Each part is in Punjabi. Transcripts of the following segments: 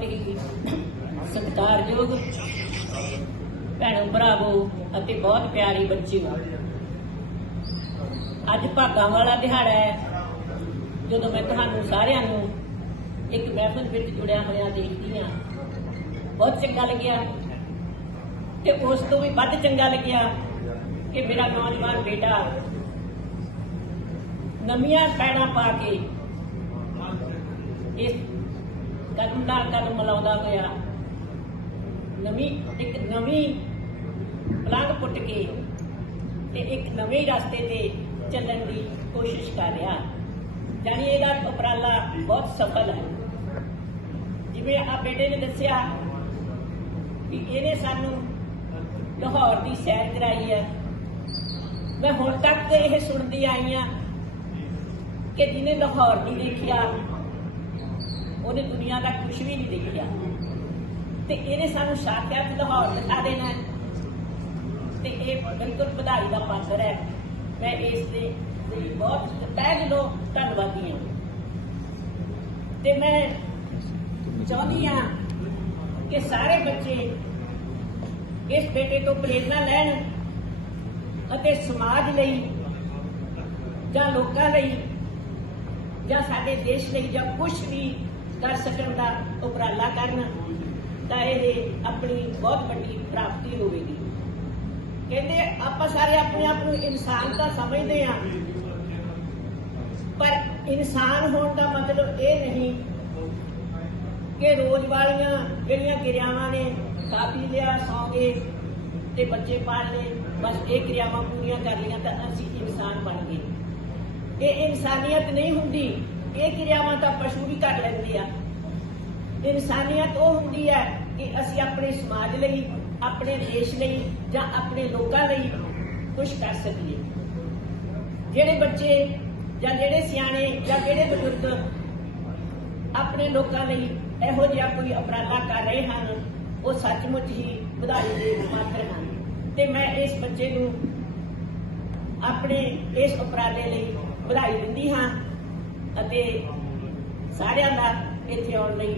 ਬਹੁਤ ਹੀ ਸਤਿਕਾਰਯੋਗ ਭੈਣੋ ਭਰਾਵੋ ਅਤੇ ਬਹੁਤ ਪਿਆਰੀ ਬੱਚਿਓ ਅੱਜ ਭਾਗਾਂ ਵਾਲਾ ਦਿਹਾੜਾ ਹੈ। ਜਦੋਂ ਮੈਂ ਤੁਹਾਨੂੰ ਸਾਰਿਆਂ ਨੂੰ ਇੱਕ ਮਹਿਫਲ ਵਿੱਚ ਜੁੜਿਆ ਹੋਇਆ ਦੇਖਦੀ ਹਾਂ, ਬਹੁਤ ਚੰਗਾ ਲੱਗਿਆ ਤੇ ਉਸ ਤੋਂ ਵੀ ਵੱਧ ਚੰਗਾ ਲੱਗਿਆ ਕਿ ਮੇਰਾ ਨੌਜਵਾਨ ਬੇਟਾ ਨਵੀਆਂ ਪੈੜਾਂ ਪਾ ਕੇ ਇਸ ਕਦਮ ਨਾਲ ਕਦਮ ਮਿਲਾਉਂਦਾ ਹੋਇਆ ਨਵੀਂ, ਇੱਕ ਨਵੀਂ ਪਲਾਂਗ ਪੁੱਟ ਕੇ ਤੇ ਇੱਕ ਨਵੇਂ ਰਸਤੇ ਤੇ ਚੱਲਣ ਦੀ ਕੋਸ਼ਿਸ਼ ਕਰ ਰਿਹਾ। ਜਾਨੀ ਇਹਦਾ ਉਪਰਾਲਾ ਬਹੁਤ ਸਫਲ ਹੈ। ਜਿਵੇਂ ਆ ਬੇਟੇ ਨੇ ਦੱਸਿਆ ਕਿ ਇਹਨੇ ਸਾਨੂੰ ਲਾਹੌਰ ਦੀ ਸੈਰ ਕਰਾਈ ਹੈ ਮੈਂ ਹੁਣ ਤੱਕ ਇਹ ਸੁਣਦੀ ਆਈ ਹਾਂ ਕਿ ਜਿਹਨੇ ਲਾਹੌਰ ਨਹੀਂ ਦੇਖਿਆ ਉਹਨੇ ਦੁਨੀਆ ਦਾ ਕੁਝ ਵੀ ਨਹੀਂ ਦੇਖਿਆ। ਤੇ ਇਹਨੇ ਸਾਨੂੰ ਸਾਖਿਆਤ ਲਾਹੌਰ ਦਿਖਾ ਦੇਣਾ ਹੈ। ਤੇ ਇਹ ਬਿਲਕੁਲ ਵਧਾਈ ਦਾ ਪਾਤਰ ਹੈ। ਮੈਂ ਇਸ ਦੇ ਲਈ ਬਹੁਤ ਤਹਿ ਦਿਲੋਂ ਧੰਨਵਾਦੀ ਹਾਂ। ਤੇ ਮੈਂ ਚਾਹੁੰਦੀ ਹਾਂ ਕਿ ਸਾਰੇ ਬੱਚੇ ਇਸ ਬੇਟੇ ਤੋਂ ਪ੍ਰੇਰਣਾ ਲੈਣ ਅਤੇ ਸਮਾਜ ਲਈ ਜਾਂ ਲੋਕਾਂ ਲਈ ਜਾਂ ਸਾਡੇ ਦੇਸ਼ ਲਈ ਜਾਂ ਕੁਝ ਵੀ ਕਰ ਸਕਣ ਦਾ ਉਪਰਾਲਾ ਕਰਨ, ਤਾਂ ਇਹ ਆਪਣੀ ਬਹੁਤ ਵੱਡੀ ਪ੍ਰਾਪਤੀ ਹੋਵੇਗੀ। ਕਹਿੰਦੇ ਆਪਾਂ ਸਾਰੇ ਆਪਣੇ ਆਪ ਨੂੰ ਇਨਸਾਨ ਤਾਂ ਸਮਝਦੇ ਹਾਂ, ਪਰ ਇਨਸਾਨ ਹੋਣ ਦਾ ਮਤਲਬ ਇਹ ਨਹੀਂ ਕਿ ਰੋਜ਼ ਵਾਲੀਆਂ ਜਿਹੜੀਆਂ ਕਿਰਿਆਵਾਂ ਨੇ ਖਾ ਲਿਆ ਸੌਂਗੇ ਤੇ ਬੱਚੇ ਪਾਲ ਲਏ, ਬਸ ਇਹ ਕਿਰਿਆਵਾਂ ਪੂਰੀਆਂ ਕਰ ਲਈਆਂ ਤਾਂ ਅਸੀਂ ਇਨਸਾਨ ਬਣ ਗਏ। ਇਹ ਇਨਸਾਨੀਅਤ ਨਹੀਂ ਹੁੰਦੀ। ਇਹ ਕਿਰਿਆਵਾਂ ਤਾਂ ਪਸ਼ੂ ਵੀ ਕਰ ਲੈਂਦੇ ਆ। ਇਨਸਾਨੀਅਤ ਉਹ ਹੁੰਦੀ ਹੈ ਕਿ ਅਸੀਂ ਆਪਣੇ ਸਮਾਜ ਲਈ, ਆਪਣੇ ਦੇਸ਼ ਲਈ ਜਾਂ ਆਪਣੇ ਲੋਕਾਂ ਲਈ ਕੁਝ ਕਰ ਸਕੀਏ। ਜਿਹੜੇ ਬੱਚੇ ਜਾਂ ਜਿਹੜੇ ਸਿਆਣੇ ਜਾਂ ਜਿਹੜੇ ਬਜ਼ੁਰਗ ਆਪਣੇ ਲੋਕਾਂ ਲਈ ਇਹੋ ਜਿਹਾ ਕੋਈ ਉਪਰਾਲਾ ਕਰ ਰਹੇ ਹਨ, ਉਹ ਸੱਚਮੁੱਚ ਹੀ ਵਧਾਈ ਦੇ ਪਾਤਰ ਹਨ। ਤੇ ਮੈਂ ਇਸ ਬੱਚੇ ਨੂੰ ਆਪਣੇ ਇਸ ਉਪਰਾਲੇ ਲਈ ਵਧਾਈ ਦਿੰਦੀ ਹਾਂ। ਅਤੇ ਸਾਰਿਆਂ ਦਾ ਇੱਥੇ ਆਉਣ ਲਈ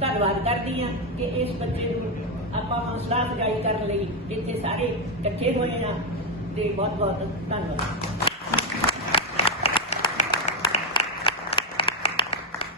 ਧੰਨਵਾਦ ਕਰਦੀ ਹਾਂ ਕਿ ਇਸ ਬੱਚੇ ਨੂੰ ਆਪਾਂ ਹੌਸਲਾ ਅਫਜ਼ਾਈ ਕਰਨ ਲਈ ਇੱਥੇ ਸਾਰੇ ਇਕੱਠੇ ਹੋਏ ਹਾਂ ਤੇ ਬਹੁਤ ਬਹੁਤ ਧੰਨਵਾਦ।